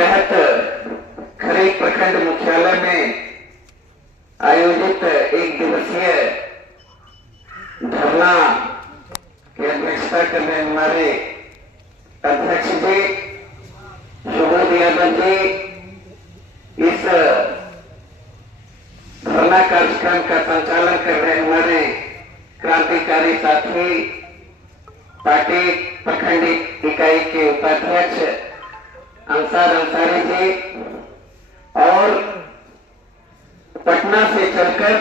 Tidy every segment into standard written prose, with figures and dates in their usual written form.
तहत खरीक प्रखंड मुख्यालय में आयोजित एक दिवसीय धरना की अध्यक्षता कर रहे हमारे अध्यक्ष जी सुबोध यादव जी, इस धरना कार्यक्रम का संचालन कर रहे हमारे क्रांतिकारी साथी पार्टी प्रखंड इकाई के उपाध्यक्ष अंसार अंसारी जी और पटना से चलकर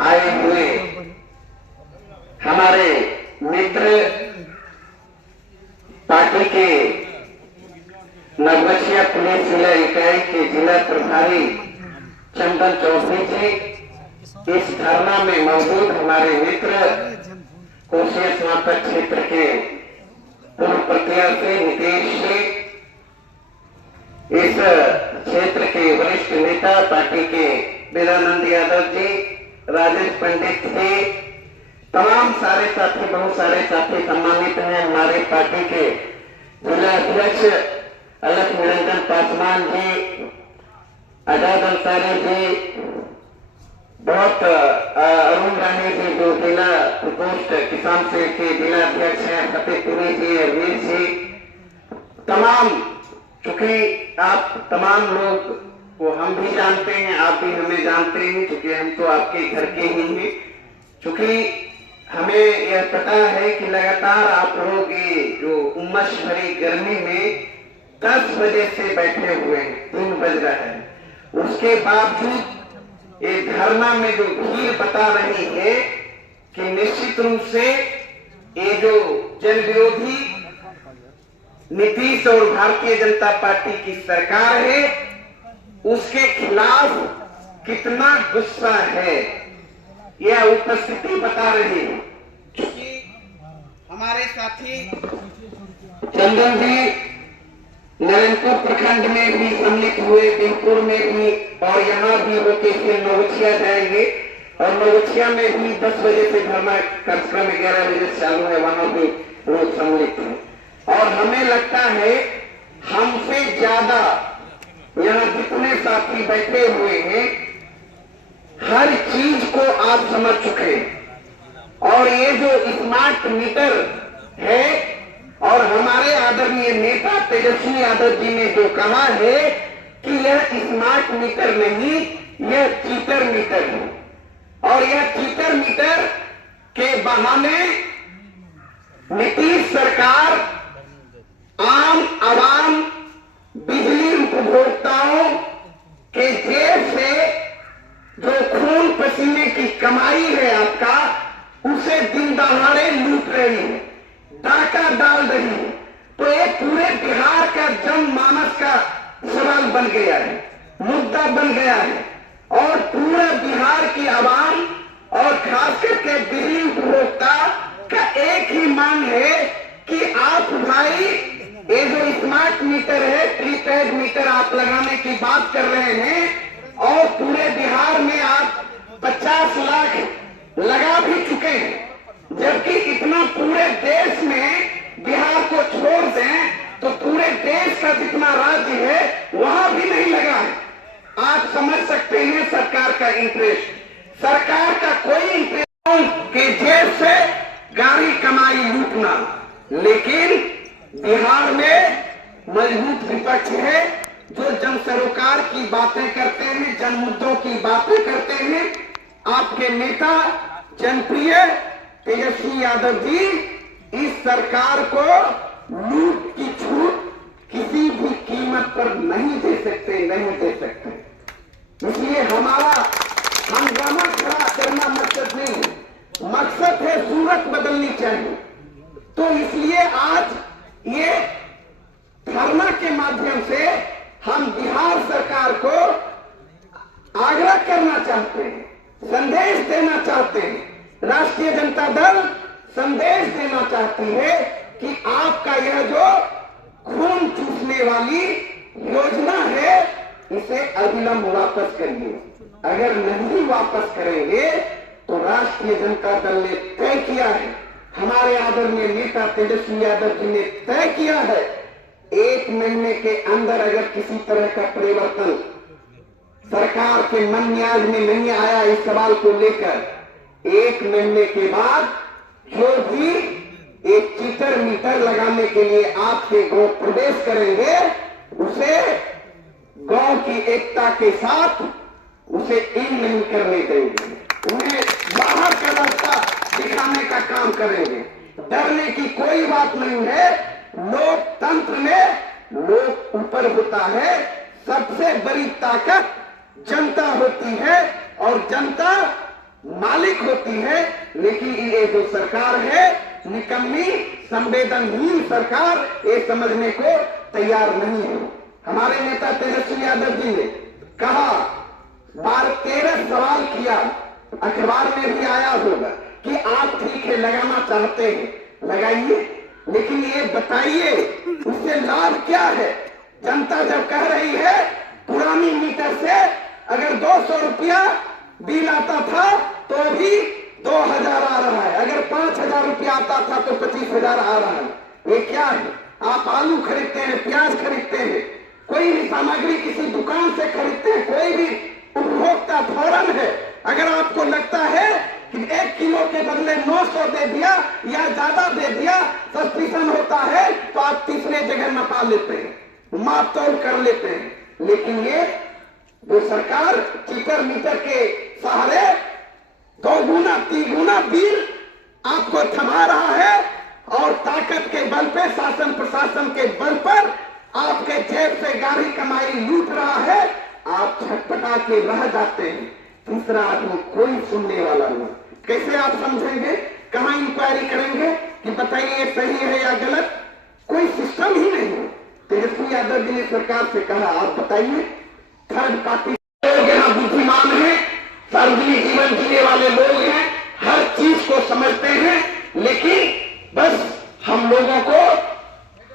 आए हुए हमारे मित्र पार्टी के नवगछिया पुलिस जिला इकाई के जिला प्रभारी चंदन चौधरी जी, इस धरना में मौजूद हमारे मित्र कोशिया स्नातक क्षेत्र के पूर्व प्रत्याशी नीतीश जी, इस क्षेत्र के वरिष्ठ नेता पार्टी के विदानंद यादव जी, राजेश पंडित जी, तमाम सारे साथी, बहुत सारे साथी सम्मानित हैं। हमारे पार्टी के जिला अध्यक्ष अलख निरंजन पासवान जी, आजाद अंसारी जी, बहुत अरुण रानी जी जो जिला प्रकोष्ठ किसान सेल के जिला अध्यक्ष हैं, फतेहपुरी जी, अरवीर जी, तमाम, चूंकि आप तमाम लोग को हम भी जानते हैं, आप भी हमें जानते हैं, क्योंकि हम तो आपके घर के ही हैं। चूंकि हमें यह पता है कि लगातार आप लोग ये जो उमस भरी गर्मी में 10 बजे से बैठे हुए हैं, 3 बज रहा है, उसके बावजूद ये धरना में जो भीड़ बता रही है कि निश्चित रूप से ये जो जन विरोधी नीतीश और भारतीय जनता पार्टी की सरकार है उसके खिलाफ कितना गुस्सा है, यह उपस्थिति बता रही है। क्योंकि हमारे साथी चंदन जी नरेंद्रपुर प्रखंड में भी सम्मिलित हुए, बिनपुर में भी, और यहाँ भी होके फिर नवगछिया जाएंगे और नवगछिया में भी 10 बजे से धरना कार्यक्रम 11 बजे से चालू है, वहां भी लोग सम्मिलित हैं। और हमें लगता है हमसे ज्यादा यहाँ जितने साथी बैठे हुए हैं हर चीज को आप समझ चुके हैं। और ये जो स्मार्ट मीटर है, और हमारे आदरणीय नेता तेजस्वी यादव जी ने जो कहा है कि यह स्मार्ट मीटर नहीं, यह चीटर मीटर है, और यह चीटर मीटर के बहाने नीतीश सरकार आम आवाम बिजली उपभोक्ताओं के जेब से जो खून पसीने की कमाई है आपका, उसे दिन दहाड़े लूट रही है, डाका डाल रही है। तो ये पूरे बिहार का जनमानस का सवाल बन गया है, मुद्दा बन गया है, और पूरे बिहार की आवाम और खास करके बिजली उपभोक्ता का एक ही मांग है कि आप भाई ये जो स्मार्ट मीटर है, प्रीपेड मीटर आप लगाने की बात कर रहे हैं, और पूरे बिहार में आप 50 लाख लगा भी चुके हैं, जबकि इतना पूरे देश में बिहार को छोड़ दें तो पूरे देश का जितना राज्य है वहां भी नहीं लगा है। आप समझ सकते हैं सरकार का इंटरेस्ट, सरकार का कोई इंटरेस्ट के जेब से गाड़ी कमाई लूटना, लेकिन बिहार में मजबूत विपक्ष है जो जन सरोकार की बातें करते हैं, जन मुद्दों की बातें करते हैं। आपके नेता जनप्रिय तेजस्वी यादव जी इस सरकार को लूट की छूट किसी भी कीमत पर नहीं दे सकते, नहीं दे सकते। इसलिए हमारा हंगामा खड़ा करना मकसद नहीं है, मकसद है सूरत बदलनी चाहिए। तो इसलिए आज ये धरना के माध्यम से हम बिहार सरकार को आग्रह करना चाहते हैं, संदेश देना चाहते हैं, राष्ट्रीय जनता दल संदेश देना चाहती है कि आपका यह जो खून चूसने वाली योजना है इसे अविलंब वापस करिए। अगर नहीं वापस करेंगे तो राष्ट्रीय जनता दल ने तय किया है, हमारे आदरणीय नेता तेजस्वी यादव जी ने तय किया है 1 महीने के अंदर अगर किसी तरह का परिवर्तन सरकार के मन न्याज में नहीं आया इस सवाल को लेकर, 1 महीने के बाद जो भी एक चीटर मीटर लगाने के लिए आपके गांव प्रवेश करेंगे, उसे गांव की एकता के साथ उसे इन नहीं करने देंगे, उन्हें बाहर का रास्ता दिखाने का काम करेंगे। डरने की कोई बात नहीं है। लोकतंत्र में लोक ऊपर होता है, सबसे बड़ी ताकत जनता होती है और जनता मालिक होती है। लेकिन ये जो सरकार है, निकम्मी संवेदनहीन सरकार, ये समझने को तैयार नहीं है। हमारे नेता तेजस्वी यादव जी ने कहा, 12-13 सवाल किया, अखबार में भी आया होगा कि आप ठीक है लगाना चाहते हैं लगाइए, लेकिन ये बताइए उससे लाभ क्या है। जनता जब कह रही है पुरानी मीटर से अगर 200 रुपया बिल आता था तो भी 2000 आ रहा है, अगर 5000 रुपया आता था तो 25,000 आ रहा है। ये क्या है? आप आलू खरीदते हैं, प्याज खरीदते हैं, कोई भी सामग्री किसी दुकान से खरीदते हैं, कोई भी उपभोक्ता फौरन है, अगर आपको लगता है कि 1 किलो के बदले 900 दे दिया या ज्यादा दे दिया सस्पेंशन होता है, तो आप तीसरे जगह नपा लेते हैं, माप तोल कर लेते हैं। लेकिन ये जो सरकार चीटर मीटर के सहारे 2 गुना 3 गुना बिल आपको थमा रहा है और ताकत के बल पे, शासन प्रशासन के बल पर आपके जेब से गाड़ी कमाई लूट रहा है, आप छटपटा के रह जाते हैं। तीसरा आदमी कोई सुनने वाला नहीं। कैसे आप समझेंगे? कहां इंक्वायरी करेंगे कि बताइए ये सही है या गलत? कोई सिस्टम ही नहीं है। तेजस्वी यादव जी ने सरकार से कहा, आप बताइए। थर्ड पार्टी लोग यहाँ बुद्धिमान हैं, सार्वजनिक जीवन जीने वाले लोग हैं, हर चीज को समझते हैं, लेकिन बस हम लोगों को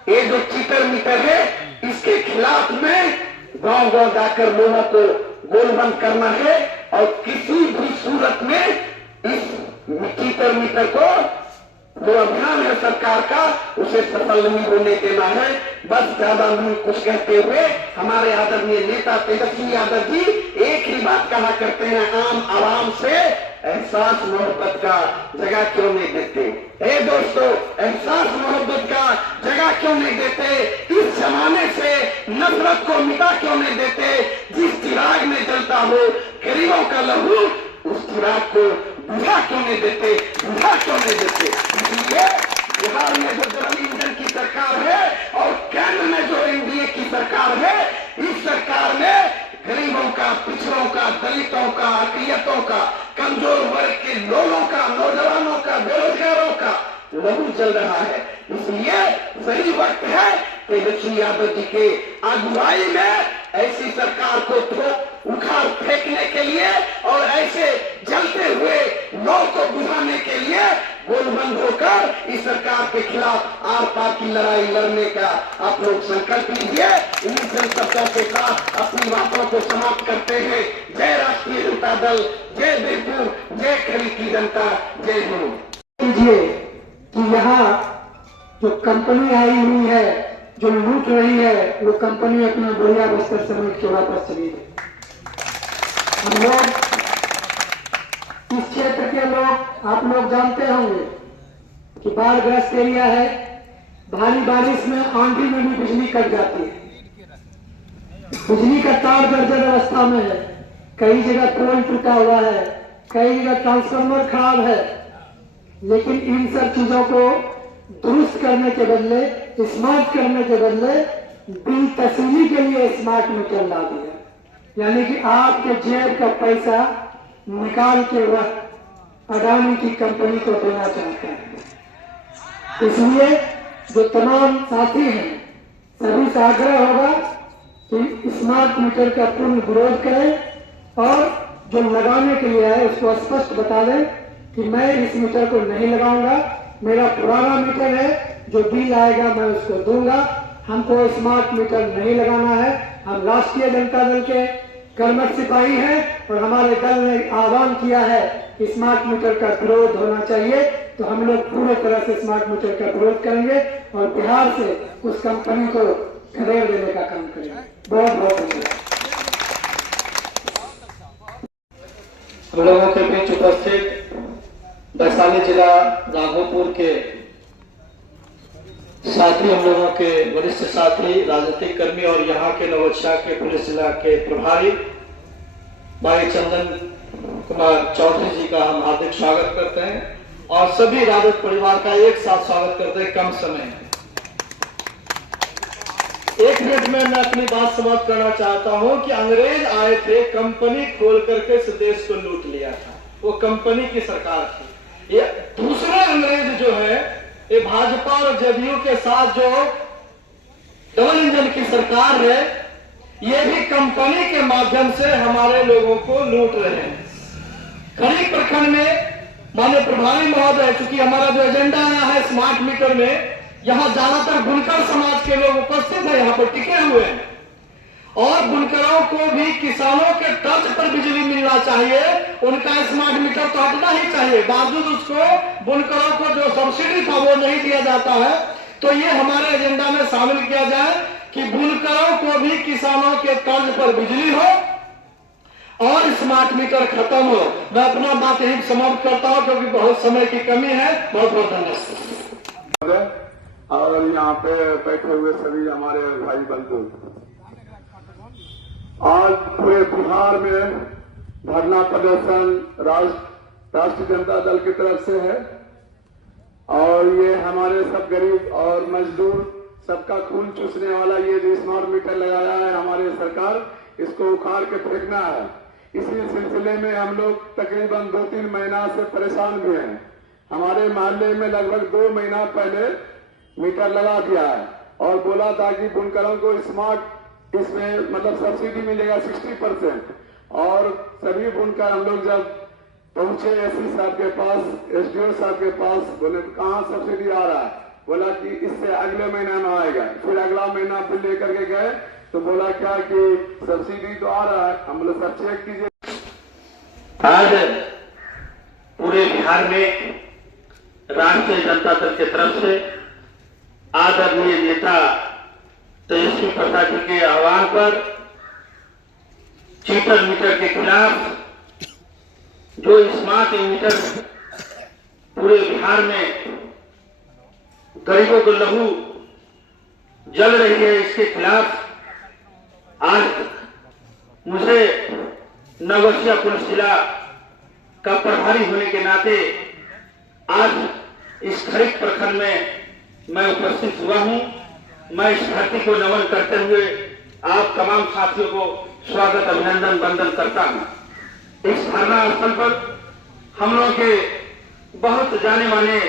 ये जो चीटर मीटर है इसके खिलाफ में गांव गांव जाकर लोगों को गोलबंद करना है और किसी भी सूरत में इस चीटर मीटर को जो अभियान है सरकार का उसे सफल नहीं होने देना है। बस ज्यादा नहीं कुछ कहते हुए हमारे आदरणीय नेता तेजस्वी यादव जी एक ही बात कहा करते हैं, आम आवाम से एहसास मोहब्बत का जगह क्यों नहीं देते? ए दोस्तों, एहसास मोहब्बत का जगह क्यों नहीं देते? इस जमाने से नफरत को मिटा क्यों नहीं देते? जिस चिराग में जलता हो गरीबों का लहू, उस चिराग को बुझा क्यों नहीं देते? बुझा क्यों नहीं देते? इसलिए बिहार में जो डबल इंजन की सरकार है और केंद्र में जो एनडीए की सरकार है, इस सरकार में गरीबों का, पिछड़ों का, दलितों का, अकलियतों का, कमजोर वर्ग के लोगों का, नौजवानों का, बेरोजगारों का लहू जल रहा है। इसलिए सही वक्त है तेजस्वी यादव जी के अगुवाई में ऐसी सरकार को उखाड़ फेंकने के लिए और ऐसे जलते हुए लौ को बुझाने के लिए गोलबंद होकर इस सरकार के खिलाफ आर पार की लड़ाई लड़ने का आप लोग संकल्प लीजिए। इन्हीं शब्दों के साथ अपनी बातों को समाप्त करते हैं। जय राष्ट्रीय जनता दल, जय बीरपुर, जय खड़ी की जनता, जय गुरु। कीजिए कि यहाँ जो कंपनी आई हुई है, जो लूट रही है, वो कंपनी अपना बढ़िया बस्तर समेट के वापस चली गई। हम लोग इस क्षेत्र के लोग, आप लोग जानते होंगे कि बाढ़ ग्रस्त एरिया है, भारी बारिश में आंधी में भी बिजली कट जाती है, बिजली का तार जर्जर अवस्था में है, कई जगह पोल टूटा हुआ है, कई जगह ट्रांसफार्मर खराब है। लेकिन इन सब चीजों को दुरुस्त करने के बदले, स्मार्ट करने के बदले बिल तस्वीर के लिए स्मार्ट मीटर ला दिया, यानी कि आपके जेब का पैसा निकाल के वह अडानी की कंपनी को देना चाहते हैं। इसलिए जो तमाम साथी हैं, सभी से आग्रह होगा कि स्मार्ट मीटर का पूर्ण विरोध करें और जो लगाने के लिए है उसको स्पष्ट बता दें कि मैं इस मीटर को नहीं लगाऊंगा, मेरा पुराना मीटर है, जो बिल आएगा मैं उसको दूंगा, हमको स्मार्ट मीटर नहीं लगाना है। हम राष्ट्रीय जनता दल के कर्मठ सिपाही हैं और हमारे दल ने आह्वान किया है कि स्मार्ट मीटर का विरोध होना चाहिए, तो हम लोग पूरे तरह से स्मार्ट मीटर का विरोध करेंगे और बिहार से उस कंपनी को खदेड़ देने का काम करेंगे। बहुत बहुत धन्यवाद। हम लोगों के बीच उपस्थित वैशाली जिला राघोपुर के साथी, हम लोगों के वरिष्ठ साथी, राजनीतिक कर्मी और यहाँ के नवोत्साह के पुलिस जिला के प्रभारी भाई चंदन कुमार चौधरी जी का हम हार्दिक स्वागत करते हैं और सभी राजद परिवार का एक साथ स्वागत करते हैं। कम समय में 1 मिनट में मैं अपनी बात समाप्त करना चाहता हूं कि अंग्रेज आए थे, कंपनी खोल करके इस देश को लूट लिया था। वो कंपनी की सरकार थी। ये दूसरे अंग्रेज जो है, ये भाजपा और जदयू के साथ जो डबल इंजन की सरकार है, ये भी कंपनी के माध्यम से हमारे लोगों को लूट रहे हैं। खरीक प्रखंड में माननीय प्रभारी महोदय, चूंकि हमारा जो एजेंडा आया है स्मार्ट मीटर में, यहाँ ज्यादातर बुनकर समाज के लोग उपस्थित है, यहाँ पर टिके हुए हैं और बुनकरों को भी किसानों के तर्ज पर बिजली मिलना चाहिए। उनका स्मार्ट मीटर तो हटना ही चाहिए, बावजूद उसको बुनकरों को जो सब्सिडी था वो नहीं दिया जाता है। तो ये हमारे एजेंडा में शामिल किया जाए कि बुनकरों को भी किसानों के तर्ज पर बिजली हो और स्मार्ट मीटर खत्म हो। मैं अपना बात यही समाप्त करता हूं क्योंकि बहुत समय की कमी है। बहुत बहुत धन्यवाद। और यहाँ पे बैठे हुए सभी हमारे भाई बंधु, आज पूरे बिहार में धरना प्रदर्शन राष्ट्रीय जनता दल की तरफ से है और ये हमारे सब गरीब और मजदूर सबका खून चूसने वाला ये जो स्मार्ट मीटर लगाया है हमारी सरकार, इसको उखाड़ के फेंकना है। इसी सिलसिले में हम लोग तकरीबन 2-3 महीना से परेशान भी हैं। हमारे मोहल्ले में लगभग 2 महीना पहले मीटर लगा दिया है और बोला था कि बुनकरों को स्मार्ट इसमें मतलब सब्सिडी मिलेगा 60%। और सभी बुनकर हम लोग जब पहुंचे एसपी साहब के पास, एसडीओ साहब के पास, बोले कहाँ सब्सिडी आ रहा है? बोला कि इससे अगले महीना में आएगा। फिर अगला महीना फिर लेकर के गए तो बोला क्या कि सब्सिडी तो आ रहा है। हम लोग सब चेक कीजिए। आज पूरे बिहार में राष्ट्रीय जनता दल की तरफ से आदरणीय नेता तेजस्वी प्रसाद जी के आह्वान पर चीटर मीटर के खिलाफ जो स्मार्ट मीटर पूरे बिहार में गरीबों को लहू जल रही है, इसके खिलाफ आज मुझे नवसिया पुलिस जिला का प्रभारी होने के नाते आज इस खरीक प्रखंड में मैं उपस्थित हुआ हूं। मैं इस धरती को नमन करते हुए आप तमाम साथियों को स्वागत, अभिनंदन, वंदन करता हूं। इस धरना स्थल पर हम लोगों के बहुत जाने माने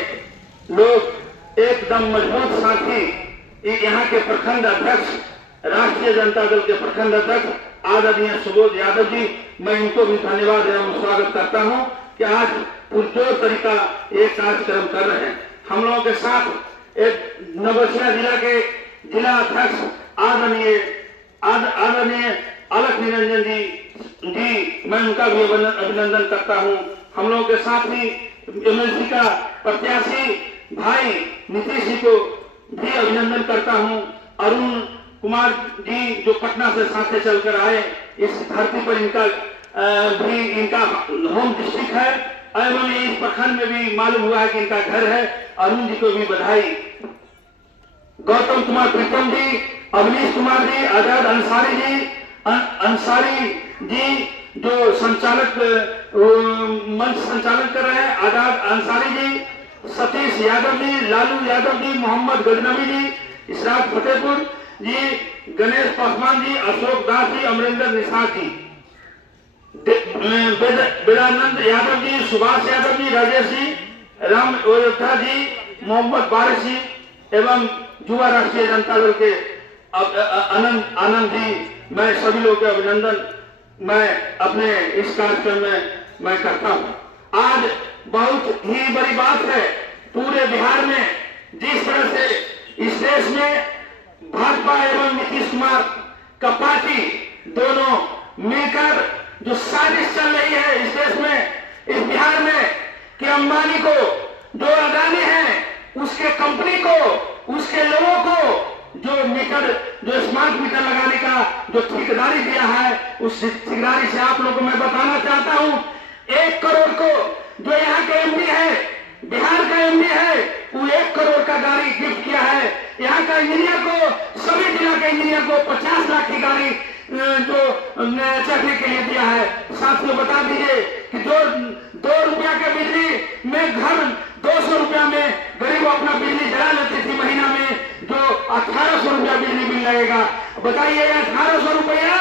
लोग, एकदम मजबूत साथी, यहाँ के प्रखंड अध्यक्ष, राष्ट्रीय जनता दल के प्रखंड अध्यक्ष आदरणीय सुबोध यादव जी, मैं इनको भी धन्यवाद एवं स्वागत करता हूं कि आज पुरजोर तरीका एक कार्यक्रम कर रहे हैं। हम लोगों के साथ एक नवसिया जिला के जिला अध्यक्ष आदरणीय अलख निरंजन जी, मैं उनका भी अभिनंदन करता हूं। हम लोगों के साथ ही एमएलसी का प्रत्याशी भाई नीतीश जी को भी अभिनंदन करता हूं। अरुण कुमार जी जो पटना से साथे चलकर आए, इस धरती पर इनका होम डिस्ट्रिक्ट है एवं इस प्रखंड में भी मालूम हुआ है कि इनका घर है। अरुण जी को भी बधाई। गौतम कुमार प्रीतम जी, अवनीश कुमार जी, आजाद अंसारी जी जो संचालक मंच संचालन कर रहे हैं, आजाद अंसारी जी, सतीश यादव जी, लालू यादव जी, मोहम्मद गजनवी जी, इशराक फतेहपुर जी, गणेश पासवान जी, अशोक दास जी, अमरिंदर निषाद जी, वेदानंद यादव जी, सुभाष यादव जी, राजेश जी, राम अयोध्या जी, मोहम्मद बारिश जी एवं युवा राष्ट्रीय जनता दल के आनंद जी, मैं सभी लोगों के अभिनंदन मैं अपने इस कार्यक्रम में मैं करता हूं। आज बहुत ही बड़ी बात है, पूरे बिहार में जिस तरह से इस देश में भाजपा एवं नीतीश कुमार का पार्टी दोनों मिलकर जो साजिश चल रही है इस देश में, इस बिहार में, कि अंबानी को, जो अडानी है, उसके कंपनी को, उसके लोगों को जो मीटर, जो स्मार्ट मीटर लगाने का जो ठेकेदारी दिया है, उस ठेकेदारी से आप लोगों को मैं बताना चाहता हूं, 1 करोड़ को जो यहाँ के एमडी है, बिहार का एमडी है, वो 1 करोड़ का गाड़ी गिफ्ट किया है। यहाँ का इंजीनियर को, सभी जिला के इंजीनियर को 50 लाख की गाड़ी जो चढ़ने के लिए दिया है। साथियों बता दीजिए कि जो 2 रुपया के बिजली में घर 200 रुपया में गरीब अपना बिजली जला लेती थी महीना में, जो 1800 रुपया बिजली बिल लगेगा। बताइए 1800 रुपया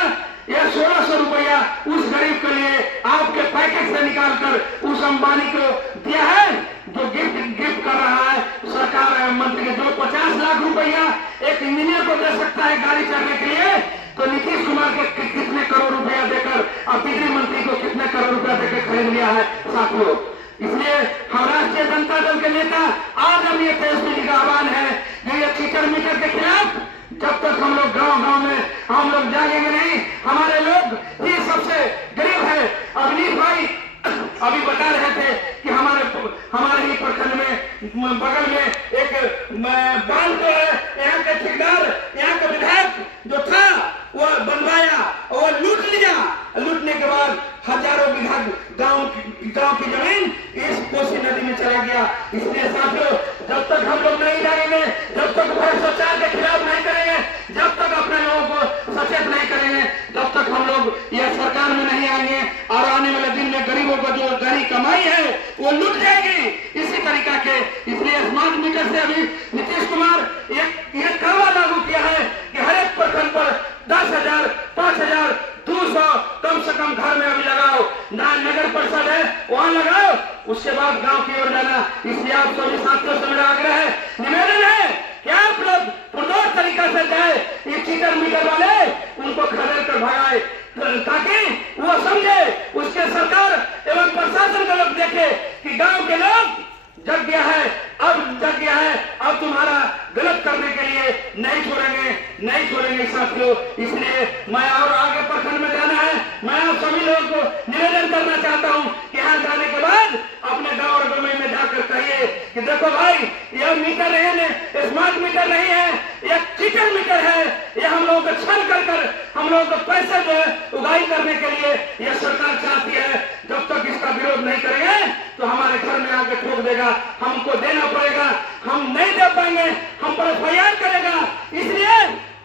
या 1600 रुपया उस गरीब के लिए आपके पैकेट से निकालकर उस अंबानी को दिया है, जो गिफ्ट कर रहा है सरकार मंत्री के। जो 50 लाख रुपया एक इंजीनियर को दे सकता है गाड़ी चढ़ने के लिए, तो नीतीश कुमार के कितने करोड़ रुपया देकर और बिजली मंत्री को कितने करोड़ रुपया देकर खरीद लिया है साथियों। इसलिए हम राष्ट्रीय जनता दल के नेता आज हम ये तेजस्वी जी का आह्वान है कि ये चीटर मीटर के खिलाफ जब तक हम लोग गांव में हम लोग जागेंगे नहीं। हमारे लोग ये सबसे गरीब है। अवनीश भाई अभी बता रहे थे कि हमारे ही प्रखंड में बगल में एक बांध तो है, यहाँ के ठेकेदार, यहाँ का विधायक जो था वो बनवाया और वो लूट लिया। लूटने के बाद हजारों बीघा गांव की जमीन इस कोसी नदी में चला गया। इसलिए साथियों, जब तक हम लोग नहीं जाएंगे, जब तक भ्रष्टाचार के खिलाफ नहीं करेंगे, जब तक अपने लोगों को सचेत नहीं करेंगे, तब तक हम लोग यह सरकार में नहीं आएंगे और आने वाले दिन में गरीबों को जो गहरी कमाई है वो लूट जाएगी इसी तरीका के। इसलिए स्मार्ट मीटर से अभी नीतीश कुमार एक कानून लागू किया है कि हर एक प्रखंड पर 10,000, 5,000, 200 कम से कम घर में अभी लगाओ। नगर परिषद है वहां लगाओ, उसके बाद गांव की ओर जाना। इसलिए आप सभी साथियों से मेरा आग्रह है, निवेदन है कि आप लोग पुरजोर तरीका से जाए, ये चीटर मीटर वाले उनको खदेड़ कर भगाए, ताकि वो समझे, उसके सरकार एवं प्रशासन के लोग देखे कि गांव के लोग जग गया है, अब जग गया है, अब तुम्हारा गलत करने के लिए नहीं छोड़ेंगे साथियों। इसलिए मैं और आगे प्रखंड में जाना है। मैं आप सभी लोगों को निवेदन करना चाहता हूं कि यहाँ जाने के बाद अपने गांव और गमई में जाकर कहिए कि देखो भाई, यह मीटर है, स्मार्ट मीटर नहीं है, यह चीटर मीटर है। यह हम लोगों को छल कर हम लोगों को पैसे जो है उगाही करने के लिए यह सरकार चाहती है। जब तक इसका विरोध नहीं करेंगे तो हमारे घर में आके ठोक देगा, हमको देना पड़ेगा, हम नहीं दे पाएंगे, हम पर FIR करेगा। इसलिए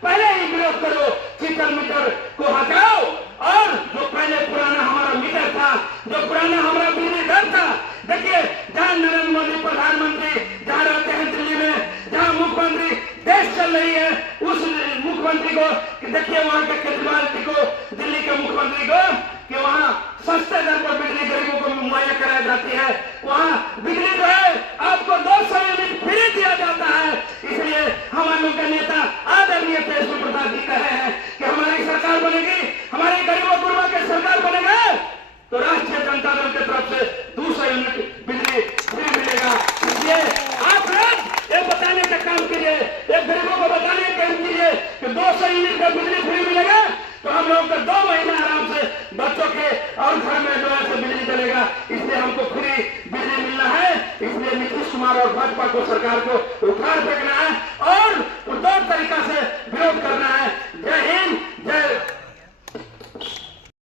पहले ही विरोध करो, चीटर मीटर को हटाओ और जो पहले पुराना हमारा मीटर था, जो पुराना हमारा बिजली दर था, देखिए जहां नरेंद्र मोदी प्रधानमंत्री जहां रहते हैं दिल्ली में, जहां मुख्यमंत्री देश चल रही है, उस मुख्यमंत्री को देखिए, वहां के केजरीवाल जी को, दिल्ली के मुख्यमंत्री को, कि वहां सस्ते दर पर बिजली गरीबों को मुहैया कराई जाती है। वहां बिजली जो है आपको 200 यूनिट फ्री दिया जाता है। इसलिए हमारे लोग के नेता आदरणीय तेजस्वी प्रसाद जी कहे हैं कि हमारी सरकार बनेगी, हमारे गरीबों गुरबा की सरकार बनेगा तो राष्ट्रीय जनता दल की तरफ से 200 यूनिट बिजली फ्री मिलेगा। इसलिए आप लोग ये बताने का काम कीजिए, एक गरीबों को बताने का काम कीजिए कि 200 यूनिट का बिजली फ्री मिलेगा तो हम लोगों को 2 महीना आराम से बच्चों के और घर में जो है बिजली चलेगा। इसलिए हमको फ्री बिजली मिलना है। इसलिए नीतीश कुमार और भाजपा को, सरकार को उखाड़ फेंकना